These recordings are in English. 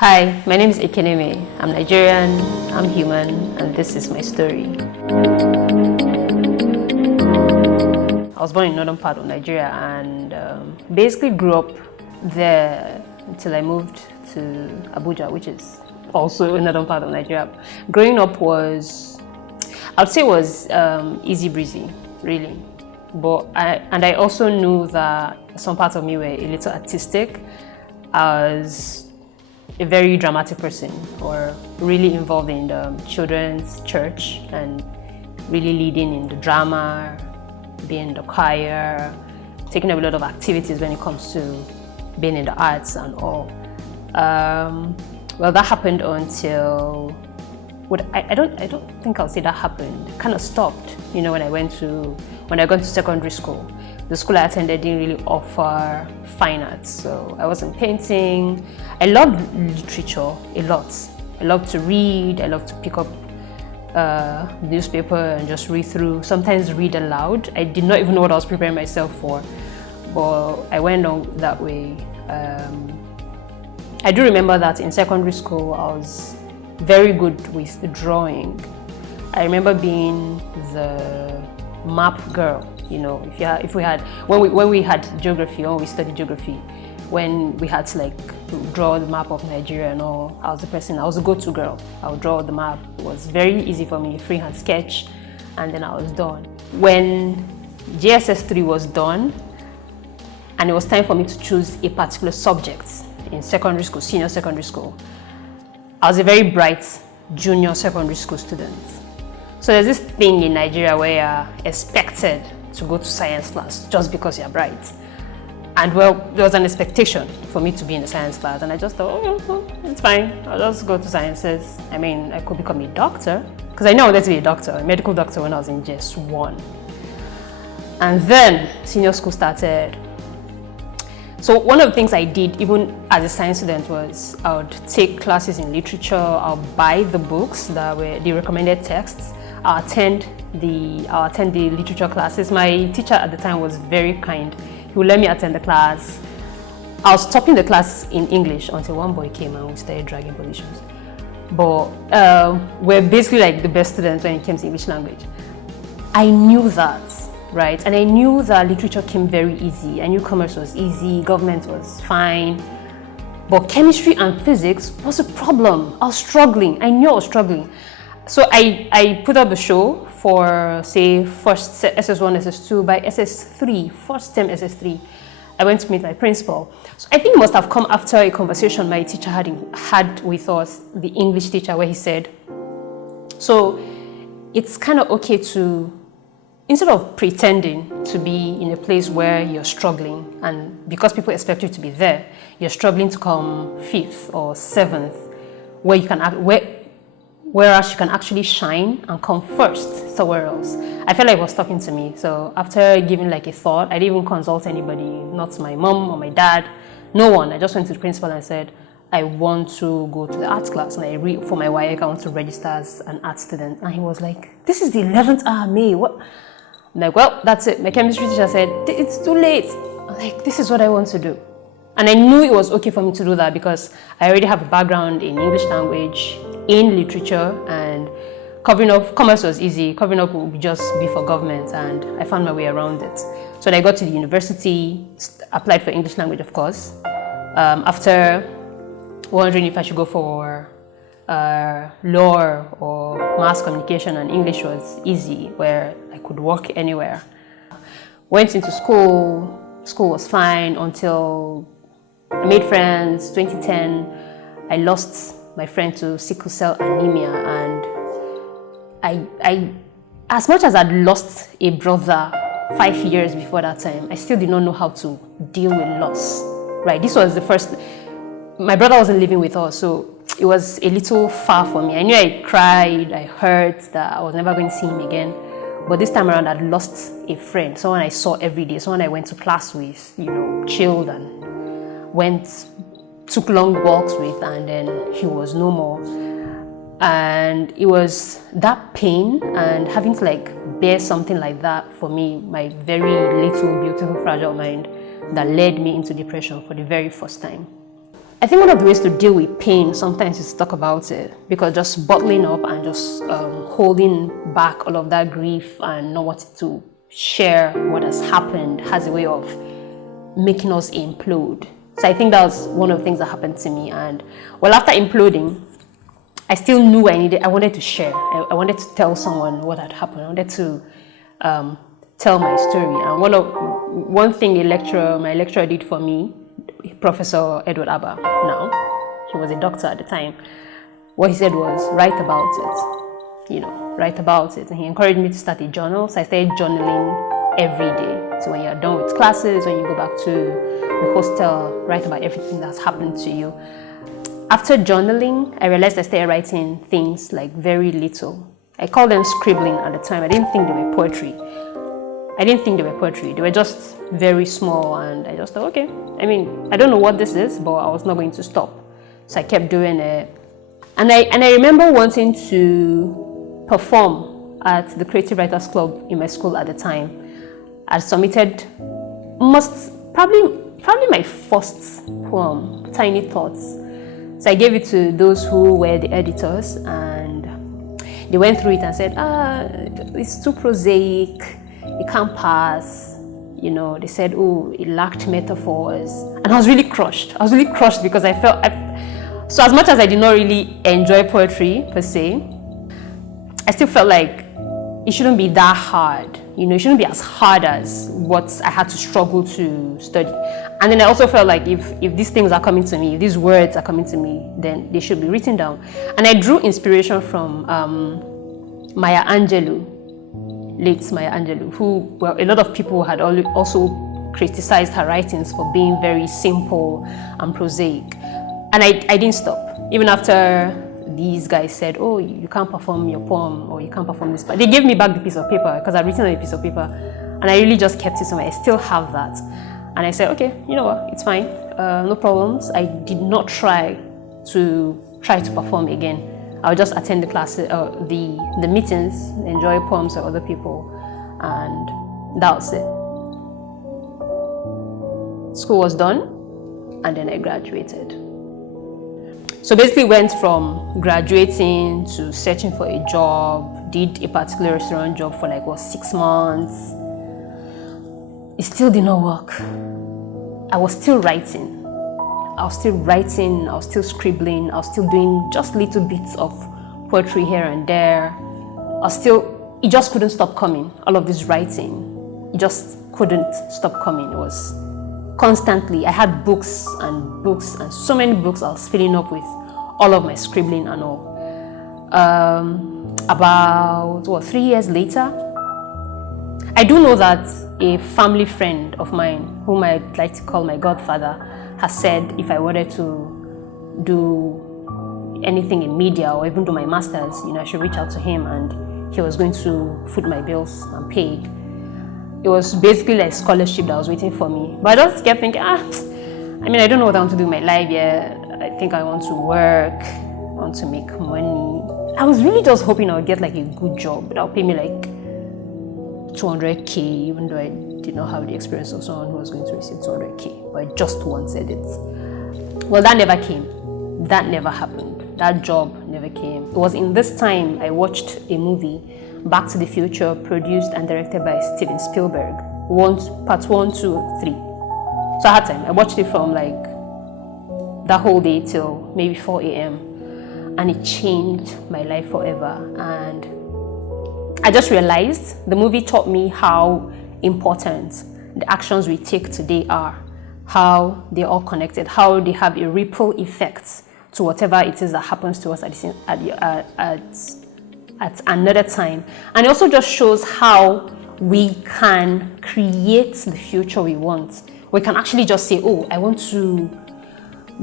Hi, my name is Ekene May. I'm Nigerian, I'm human, and this is my story. I was born in the northern part of Nigeria and basically grew up there until I moved to Abuja, which is also in the northern part of Nigeria. Growing up I would say was easy breezy, really. But I also knew that some parts of me were a little artistic. I was a very dramatic person, or really involved in the children's church and really leading in the drama, being in the choir, taking up a lot of activities when it comes to being in the arts and all. Well, that happened until I don't think I'll say that happened. It kind of stopped, when I got to secondary school. The school I attended didn't really offer fine arts, so I wasn't painting. I loved literature a lot. I loved to read. I loved to pick up newspaper and just read through. Sometimes read aloud. I did not even know what I was preparing myself for, but I went on that way. I do remember that in secondary school I was very good with drawing. I remember being the map girl. When we had geography, when we studied geography, when we had to draw the map of Nigeria and all, I was a go-to girl. I would draw the map. It was very easy for me, freehand sketch, and then I was done. When JSS 3 was done, and it was time for me to choose a particular subject in secondary school, senior secondary school, I was a very bright junior secondary school student. So there's this thing in Nigeria where you're expected to go to science class just because you're bright. And well, there was an expectation for me to be in the science class, and I just thought, it's fine, I'll just go to sciences. I mean, I could become a doctor, because I know I wanted to be a doctor, a medical doctor, when I was in JS 1. And then senior school started. So one of the things I did, even as a science student, was I would take classes in literature. I'll buy the books that were the recommended texts. I'll attend the literature classes. My teacher at the time was very kind. He would let me attend the class. I was topping the class in English until one boy came and we started dragging positions. But we're basically the best students when it came to English language. I knew that, right? And I knew that literature came very easy. I knew commerce was easy, government was fine. But chemistry and physics was a problem. I was struggling. I knew I was struggling. So I put up a show for, say, first SS1, SS2. By SS3, first term SS3, I went to meet my principal. So I think it must have come after a conversation my teacher had with us, the English teacher, where he said, so it's kind of okay to, instead of pretending to be in a place where you're struggling, and because people expect you to be there, you're struggling to come 5th or 7th, whereas you can actually shine and come first somewhere else. I felt like he was talking to me. So after giving a thought, I didn't even consult anybody, not my mom or my dad, no one. I just went to the principal and said, I want to go to the arts class, and for my WAEC, I want to register as an art student. And he was like, this is the 11th hour, May. What? I'm like, well, that's it. My chemistry teacher said, it's too late. I'm like, this is what I want to do. And I knew it was okay for me to do that because I already have a background in English language, in literature, and covering up commerce was easy. Covering up would just be for government, and I found my way around it. So when I got to the university, applied for English language, of course. After wondering if I should go for law or mass communication, and English was easy, where I could work anywhere. Went into school. School was fine until I made friends. 2010, I lost my friend to sickle cell anemia, and I as much as I'd lost a brother 5 years before that time, I still did not know how to deal with loss, right? This was the first, my brother wasn't living with us, so it was a little far for me. I knew I cried, I hurt that I was never going to see him again, but this time around I'd lost a friend, someone I saw every day, someone I went to class with, chilled and took long walks with, and then he was no more. And it was that pain and having to bear something like that for me, my very little, beautiful, fragile mind, that led me into depression for the very first time. I think one of the ways to deal with pain sometimes is to talk about it, because just bottling up and just holding back all of that grief and not wanting to share what has happened has a way of making us implode. So I think that was one of the things that happened to me. And well, after imploding, I still knew I wanted to share. I wanted to tell someone what had happened. I wanted to tell my story. And one thing my lecturer did for me, Professor Edward Abba, now, he was a doctor at the time, what he said was, write about it, write about it. And he encouraged me to start a journal, so I started journaling every day. So when you're done with classes, when you go back to the hostel, write about everything that's happened to you. After journaling, I realized I started writing things like very little. I called them scribbling at the time. I didn't think they were poetry. They were just very small, and I just thought, okay. I mean, I don't know what this is, but I was not going to stop. So I kept doing it. And I remember wanting to perform at the Creative Writers Club in my school at the time. I submitted probably my first poem, Tiny Thoughts. So I gave it to those who were the editors, and they went through it and said, it's too prosaic. It can't pass, they said, oh, it lacked metaphors. And I was really crushed. Because I felt, so as much as I did not really enjoy poetry per se, I still felt like it shouldn't be that hard. It shouldn't be as hard as what I had to struggle to study. And then I also felt like if these things are coming to me, if these words are coming to me, then they should be written down. And I drew inspiration from Maya Angelou, late Maya Angelou, who, well, a lot of people had also criticized her writings for being very simple and prosaic. And I didn't stop. Even after these guys said, oh, you can't perform your poem, or you can't perform this. But they gave me back the piece of paper, because I'd written on a piece of paper, and I really just kept it somewhere. I still have that. And I said, okay, you know what, it's fine, no problems. I did not try to perform again. I would just attend the classes, the meetings, enjoy poems of other people, and that was it. School was done, and then I graduated. So basically went from graduating to searching for a job, did a particular restaurant job for 6 months. It still did not work. I was still writing. I was still scribbling, I was still doing just little bits of poetry here and there. It just couldn't stop coming, all of this writing. It just couldn't stop coming. It was constantly, I had books and so many books I was filling up with all of my scribbling and all. About 3 years later, I do know that a family friend of mine, whom I'd like to call my godfather, has said if I wanted to do anything in media or even do my master's, I should reach out to him, and he was going to foot my bills and pay. It was basically like scholarship that was waiting for me. But I just kept thinking, I don't know what I want to do in my life yet. I think I want to work, I want to make money. I was really just hoping I would get a good job that would pay me 200K, even though I did not have the experience of someone who was going to receive 200K, but I just wanted it. Well, that never came. That never happened. That job never came. It was in this time I watched a movie, Back to the Future, produced and directed by Steven Spielberg. Part 1, 2, 3. So I had time. I watched it from that whole day till maybe 4 a.m. and it changed my life forever. And I just realized the movie taught me how important the actions we take today are, how they're all connected, how they have a ripple effect to whatever it is that happens to us at another time. And it also just shows how we can create the future we want. We can actually just say, oh, I want to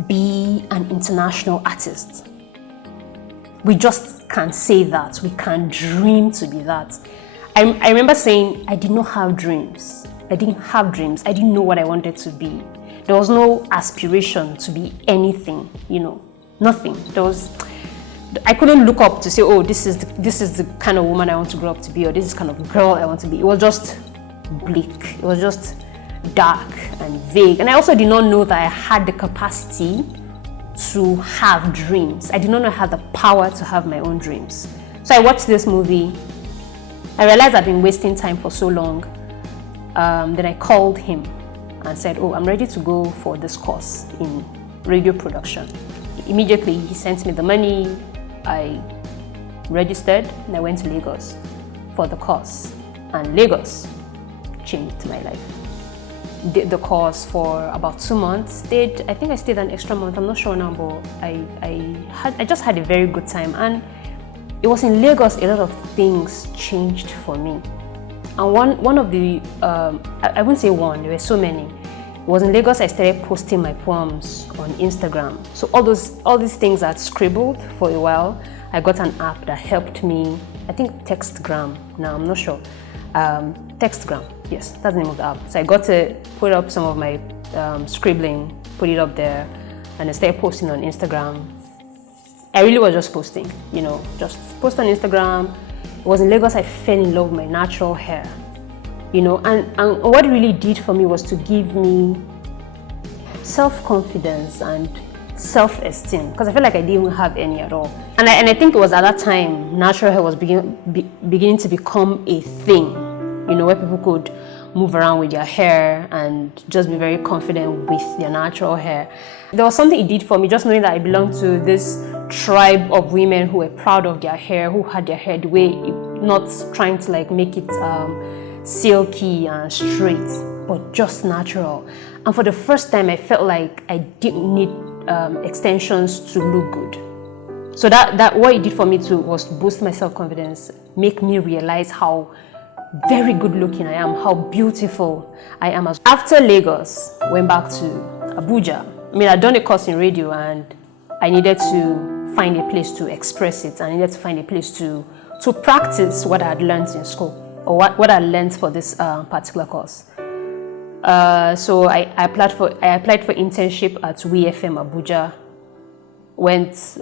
be an international artist. We just can say that. We can dream to be that. I remember saying I did not have dreams. I didn't have dreams. I didn't know what I wanted to be. There was no aspiration to be anything, nothing. I couldn't look up to say, oh, this is the kind of woman I want to grow up to be, or this is the kind of girl I want to be. It was just bleak. It was just dark and vague. And I also did not know that I had the capacity to have dreams. I did not know I had the power to have my own dreams. So I watched this movie. I realized I'd been wasting time for so long. Then I called him and said, oh, I'm ready to go for this course in radio production. Immediately, he sent me the money. I registered and I went to Lagos for the course. And Lagos changed my life. Did the course for about 2 months. I think I stayed an extra month. I'm not sure now, but I just had a very good time. And it was in Lagos a lot of things changed for me. And one of the I wouldn't say one. There were so many. It was in Lagos I started posting my poems on Instagram. So all these things I'd scribbled for a while. I got an app that helped me. I think Textgram. Now I'm not sure. Textgram. Yes, that's the name of the app. So I got to put up some of my scribbling, put it up there, and I started posting on Instagram. I really was just posting, just post on Instagram. It was in Lagos I fell in love with my natural hair, and what it really did for me was to give me self-confidence and self-esteem, because I felt like I didn't have any at all. And I think it was at that time natural hair was beginning to become a thing, where people could move around with their hair and just be very confident with their natural hair. There was something it did for me, just knowing that I belonged to this tribe of women who were proud of their hair, who had their hair the way, not trying to make it silky and straight, but just natural. And for the first time, I felt like I didn't need extensions to look good. So that what it did for me too was to boost my self-confidence, make me realize how very good looking I am, how beautiful I am. After Lagos, went back to Abuja. I'd done a course in radio and I needed to find a place to express it. I needed to find a place to practice what I had learned in school, or what I learned for this particular course. So I applied for internship at WeFM Abuja. Went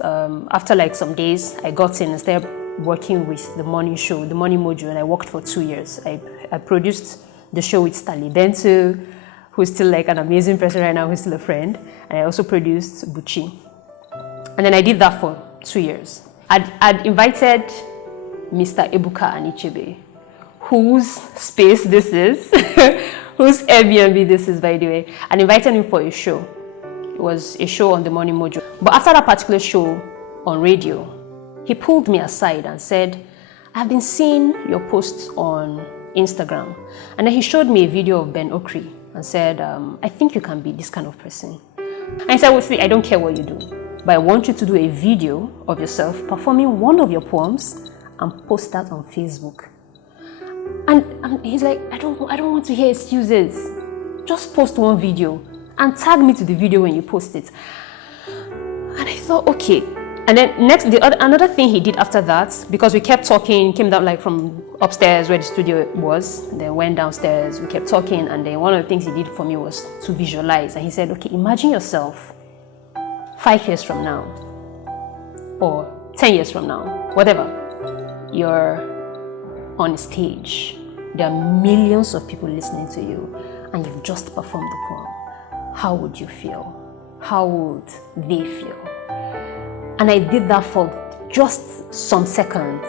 after some days, I got in and started working with the morning show, the Morning Mojo, and I worked for 2 years. I produced the show with Stanley Bento, who's still an amazing person right now, who's still a friend. And I also produced Buchi. And then I did that for 2 years. I'd invited Mr. Ebuka Anichebe, whose space this is, whose Airbnb this is, by the way, and invited him for a show. It was a show on the Morning Mojo. But after that particular show on radio, he pulled me aside and said, I've been seeing your posts on Instagram. And then he showed me a video of Ben Okri and said, I think you can be this kind of person. And I said, well, see, I don't care what you do, but I want you to do a video of yourself performing one of your poems and post that on Facebook. And he's like, I don't want to hear excuses. Just post one video and tag me to the video when you post it. And I thought, okay. And then another thing he did after that, because we kept talking, came down from upstairs where the studio was, then went downstairs, we kept talking, and then one of the things he did for me was to visualize. And he said, okay, imagine yourself 5 years from now, or 10 years from now, whatever. You're on stage. There are millions of people listening to you, and you've just performed the poem. How would you feel? How would they feel? And I did that for just some seconds,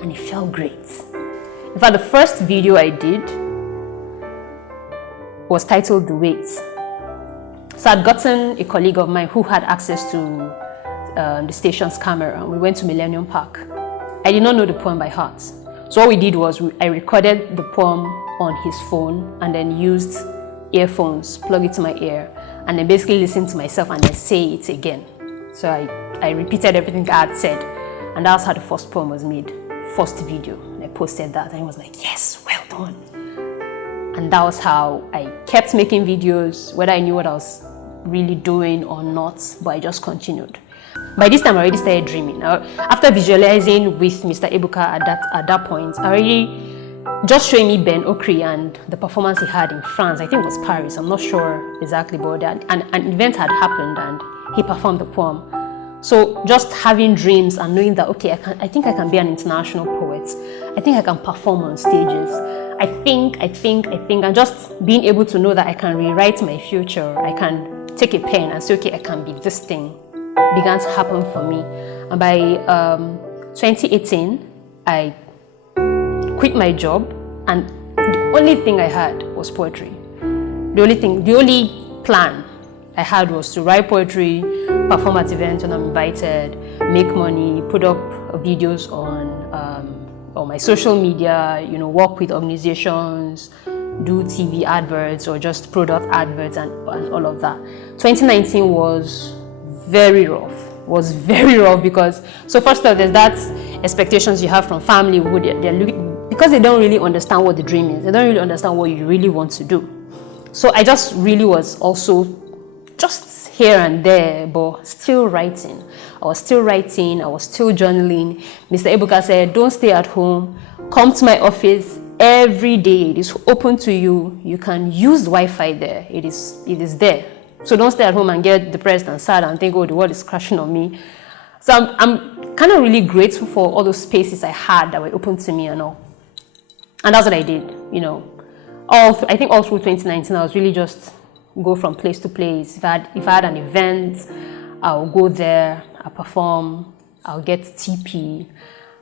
and it felt great. In fact, the first video I did was titled The Wait. So I'd gotten a colleague of mine who had access to the station's camera. We went to Millennium Park. I did not know the poem by heart. So what we did was I recorded the poem on his phone and then used earphones, plug it to my ear, and then basically listen to myself and then say it again. So I repeated everything I had said, and that's how the first poem was made, first video. And I posted that, and it was like, yes, well done. And that was how I kept making videos, whether I knew what I was really doing or not, but I just continued. By this time, I already started dreaming. After visualizing with Mr. Ebuka at that point, I already just showing me Ben Okri and the performance he had in France. I think it was Paris. I'm not sure exactly, but an event had happened and he performed the poem. So just having dreams and knowing that, okay, I think I can be an international poet. I think I can perform on stages. I think, and just being able to know that I can rewrite my future. I can take a pen and say, okay, I can be this thing began to happen for me. And by 2018, I quit my job, and the only thing I had was poetry. The only plan I had was to write poetry, perform at events when I'm invited, make money, put up videos on my social media, work with organizations, do TV adverts or just product adverts and all of that. 2019 was very rough. Because, so first of all, there's that expectations you have from family who they're looking, because they don't really understand what the dream is. They don't really understand what you really want to do. So I just really was also just here and there, but still writing. I was still journaling. Mr. Ebuka said, don't stay at home, come to my office every day. It is open to you. You can use Wi-Fi there. It is there. So don't stay at home and get depressed and sad and think, oh, the world is crashing on me. So I'm kind of really grateful for all those spaces I had that were open to me and all. And that's what I did, I think all through 2019, I was really just go from place to place. If I had an event, I'll go there, I'll perform, I'll get TP,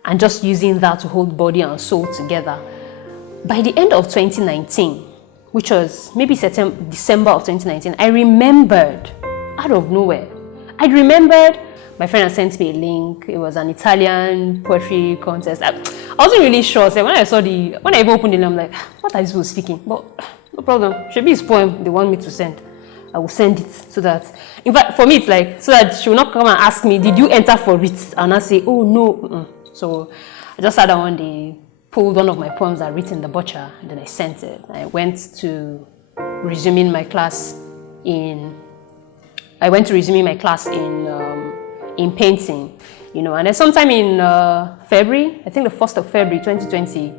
and just using that to hold body and soul together. By the end of 2019, which was maybe December of 2019, I remembered out of nowhere. My friend had sent me a link. It was an Italian poetry contest. I wasn't really sure. So when I even opened it, I'm like, what are these people speaking? But no problem. Should be his poem they want me to send. I will send it so that, in fact, for me, it's like, so that she will not come and ask me, did you enter for it? And I say, oh, no. So I just sat down one day, pulled one of my poems I'd written, The Butcher, and then I sent it. I went to resuming my class in painting, and then sometime in February, I think the 1st of February 2020,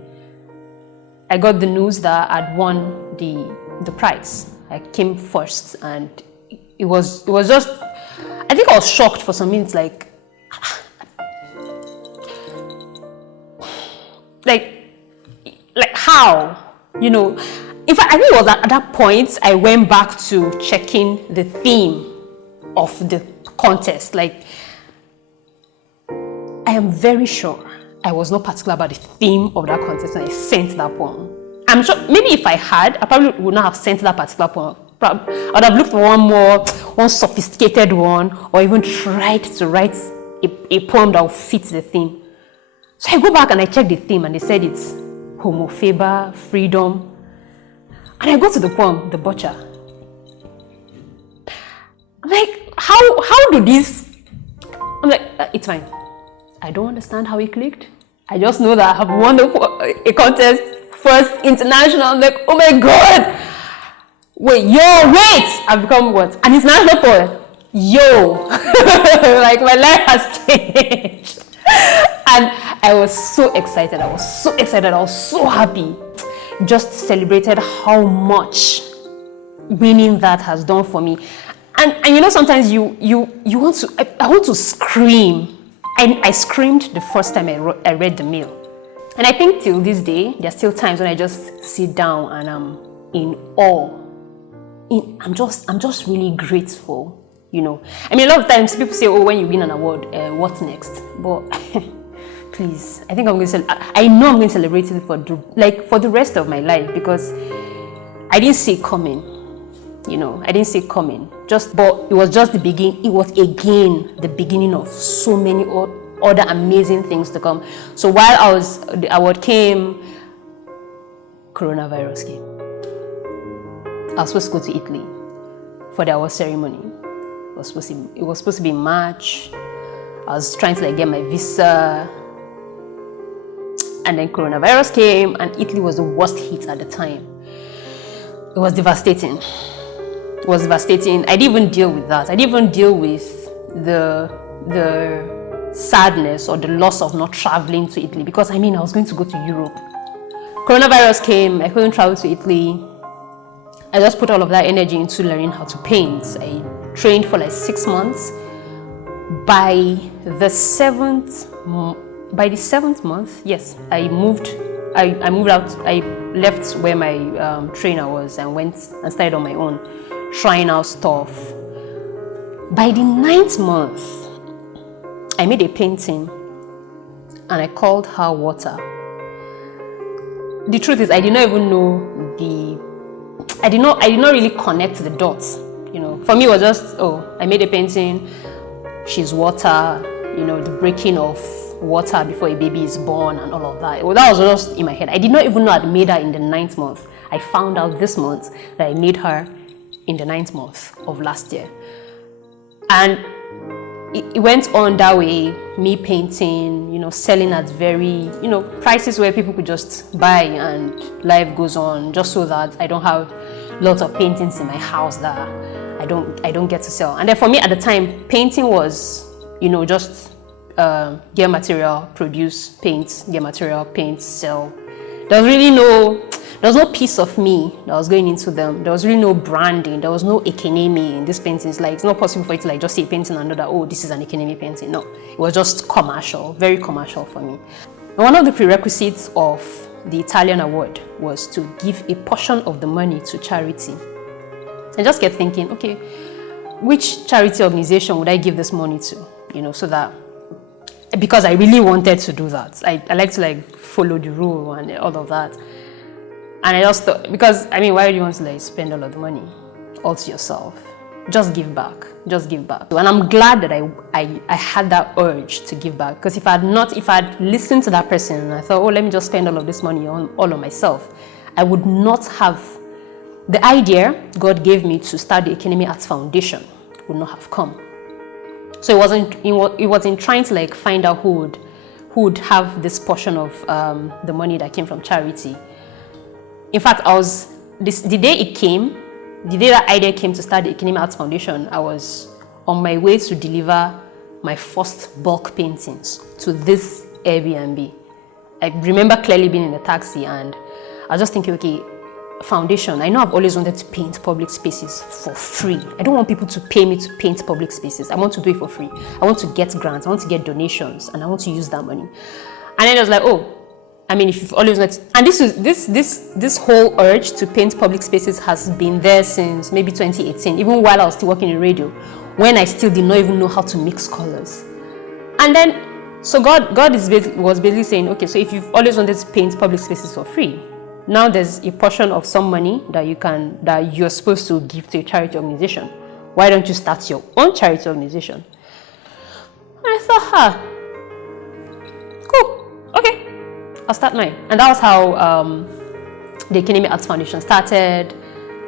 I got the news that I'd won the prize. I came first, and it was just, I think I was shocked for some minutes, like how, in fact, I think it was at that point I went back to checking the theme of the contest. Like, I am very sure I was not particular about the theme of that contest when I sent that poem. I'm sure maybe if I had, I probably would not have sent that particular poem. I would have looked for one sophisticated one, or even tried to write a poem that would fit the theme. So I go back and I check the theme, and they said it's homophobia, freedom. And I go to the poem, The Butcher. I'm like, how do this? I'm like, it's fine. I don't understand how it clicked. I just know that I have won a contest, first international. I'm like, oh my God. Wait, I've become what? An international poet. Like, my life has changed. And I was so excited. I was so happy. Just celebrated how much winning that has done for me. And sometimes you want to, I want to scream. I screamed the first time I read the mail. And I think till this day, there are still times when I just sit down and I'm in awe. I'm just really grateful, I mean, a lot of times people say, oh, when you win an award, what's next? But please, I think I know I'm going to celebrate it for the rest of my life, because I didn't see it coming. I didn't see it coming. But it was just the beginning. It was again the beginning of so many other amazing things to come. So while the award came, coronavirus came. I was supposed to go to Italy for the award ceremony. It was supposed to be in March. I was trying to get my visa. And then coronavirus came, and Italy was the worst hit at the time. It was devastating. I didn't even deal with that. I didn't even deal with the sadness or the loss of not traveling to Italy, because I was going to go to Europe. Coronavirus came, I couldn't travel to Italy. I just put all of that energy into learning how to paint. I trained for 6 months. By the seventh month, yes, I moved out. I left where my trainer was and went and started on my own, trying out stuff. By the 9th month, I made a painting and I called her Water. The truth is, I did not even know I did not really connect the dots. For me, it was just, I made a painting, she's water, the breaking of water before a baby is born and all of that. Well, that was just in my head. I did not even know I'd made her in the 9th month. I found out this month that I made her in the 9th month of last year. And it went on that way, me painting, selling at very, prices where people could just buy and life goes on, just so that I don't have lots of paintings in my house that I don't get to sell. And then for me at the time, painting was, just get material, produce, paint, get material, paint, sell. There was no piece of me that was going into them. There was really no branding. There was no Ekene May in these paintings. Like, it's not possible for you to just see a painting and know that, this is an Ekene May painting. No, it was just commercial, very commercial for me. And one of the prerequisites of the Italian award was to give a portion of the money to charity. I just kept thinking, okay, which charity organization would I give this money to? So that, because I really wanted to do that. I like to follow the rule and all of that. And I just thought, because, why do you want to spend all of the money all to yourself? Just give back. Just give back. And I'm glad that I had that urge to give back. Because if I'd listened to that person and I thought, let me just spend all of this money all on myself, I would not have, the idea God gave me to start the Ekene May Arts Foundation would not have come. So it wasn't trying to find out who would have this portion of the money that came from charity. In fact, the day that idea came to start the Ekene May Arts Foundation, I was on my way to deliver my first bulk paintings to this Airbnb. I remember clearly being in a taxi and I was just thinking, okay, foundation, I know I've always wanted to paint public spaces for free. I don't want people to pay me to paint public spaces. I want to do it for free. I want to get grants, I want to get donations, and I want to use that money. And then I was like, if you've always wanted, and this whole urge to paint public spaces has been there since maybe 2018, even while I was still working in radio, when I still did not even know how to mix colors. And then, so God was basically saying, okay, so if you've always wanted to paint public spaces for free, now there's a portion of some money that you're supposed to give to a charity organization. Why don't you start your own charity organization? And I thought, cool, okay, I'll start mine. And that was how the Ekene May Arts Foundation started.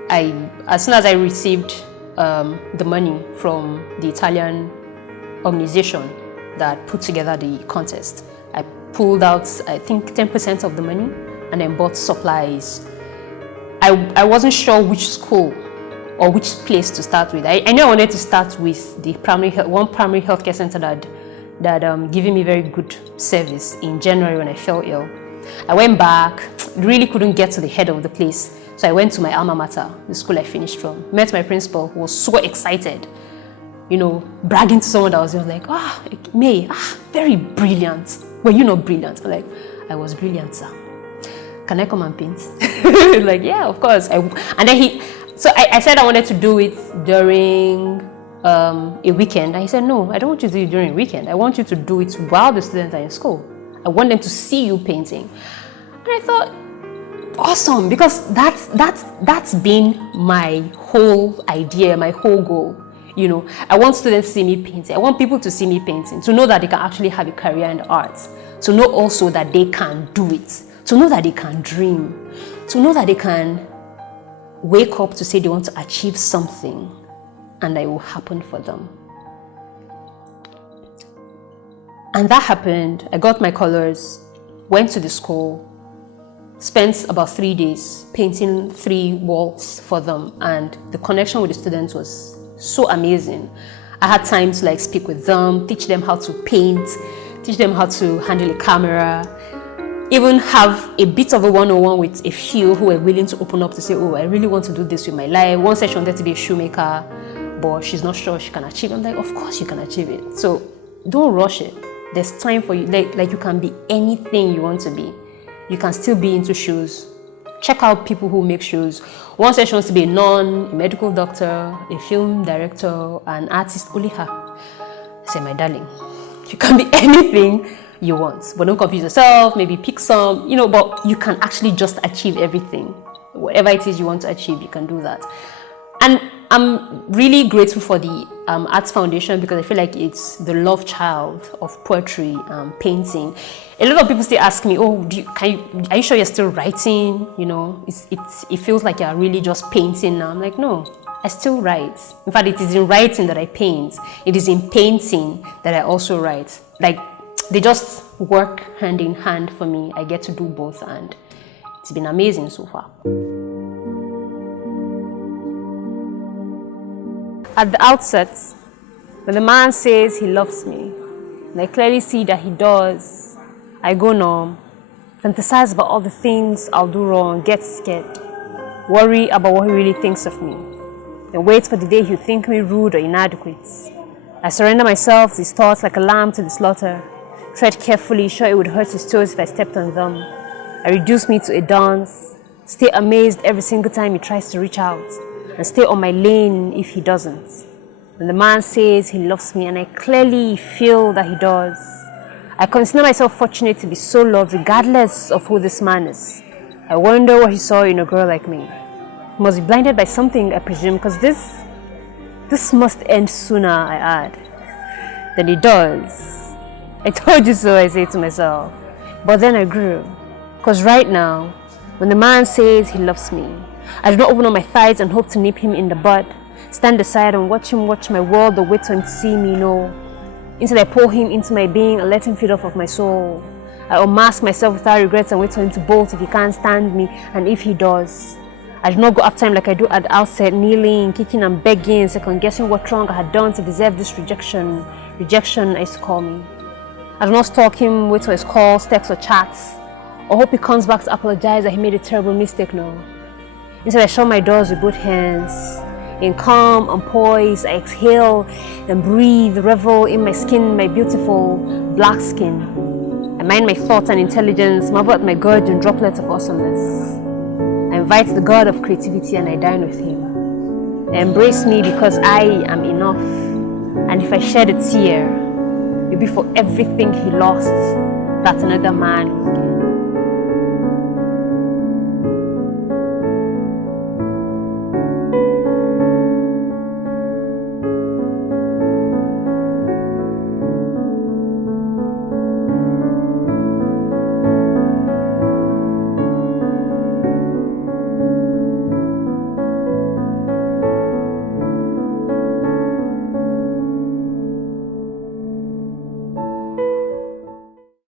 As soon as I received the money from the Italian organization that put together the contest, I pulled out, I think, 10% of the money and then bought supplies. I wasn't sure which school or which place to start with. I knew I wanted to start with the one primary healthcare center that giving me very good service in January when I fell ill. I went back, really couldn't get to the head of the place. So I went to my alma mater, the school I finished from, met my principal who was so excited, bragging to someone that was like, May, very brilliant. Were you not brilliant? I'm like, I was brilliant, sir. Can I come and paint? Like, yeah, of course. And then I said I wanted to do it during a weekend. And he said, no, I don't want you to do it during a weekend. I want you to do it while the students are in school. I want them to see you painting. And I thought, awesome, because that's been my whole idea, my whole goal. I want students to see me painting. I want people to see me painting, to know that they can actually have a career in the arts, to know also that they can do it, to know that they can dream, to know that they can wake up to say they want to achieve something and that it will happen for them. And that happened. I got my colors, went to the school, spent about 3 days painting 3 walls for them, and the connection with the students was so amazing. I had time to speak with them, teach them how to paint, teach them how to handle a camera, even have a bit of a one-on-one with a few who were willing to open up to say, I really want to do this with my life. One said she wanted to be a shoemaker, but she's not sure she can achieve it. I'm like, of course you can achieve it. So don't rush it. There's time for you. Like you can be anything you want to be. You can still be into shoes check out people who make shows. One said she wants to be a nun, a medical doctor, a film director, an artist. Only her. I said, my darling, you can be anything you want, but don't confuse yourself. Maybe pick some, but you can actually just achieve everything. Whatever it is you want to achieve, you can do that. And I'm really grateful for the Arts Foundation, because I feel like it's the love child of poetry and painting. A lot of people still ask me, oh, are you sure you're still writing? It feels like you're really just painting now. I'm like, no, I still write. In fact, it is in writing that I paint. It is in painting that I also write. Like, they just work hand in hand for me. I get to do both, and it's been amazing so far. At the outset, when the man says he loves me, and I clearly see that he does, I go numb, fantasize about all the things I'll do wrong, get scared, worry about what he really thinks of me, and wait for the day he'll think me rude or inadequate. I surrender myself to his thoughts like a lamb to the slaughter, tread carefully, sure it would hurt his toes if I stepped on them. I reduce me to a dance, stay amazed every single time he tries to reach out, and stay on my lane if he doesn't. When the man says he loves me, and I clearly feel that he does, I consider myself fortunate to be so loved regardless of who this man is. I wonder what he saw in a girl like me. He must be blinded by something, I presume, because this must end sooner, I add, than it does. I told you so, I say to myself. But then I grew, because right now, when the man says he loves me, I do not open up my thighs and hope to nip him in the bud, stand aside and watch him watch my world or wait for him to see me, no. Instead I pour him into my being and let him feed off of my soul. I unmask myself without regrets and wait for him to bolt if he can't stand me, and if he does. I do not go after him like I do at the outset, kneeling, kicking and begging, second guessing what wrong I had done to deserve this rejection. Rejection, I used to call me. I do not stalk him, wait for his calls, texts or chats, or hope he comes back to apologize that he made a terrible mistake, no. Instead, I shut my doors with both hands. In calm and poise, I exhale, then breathe, revel in my skin, my beautiful black skin. I mind my thoughts and intelligence, marvel at my guardian droplet of awesomeness. I invite the God of creativity and I dine with him. I embrace me because I am enough. And if I shed a tear, it'll be for everything he lost that another man will give.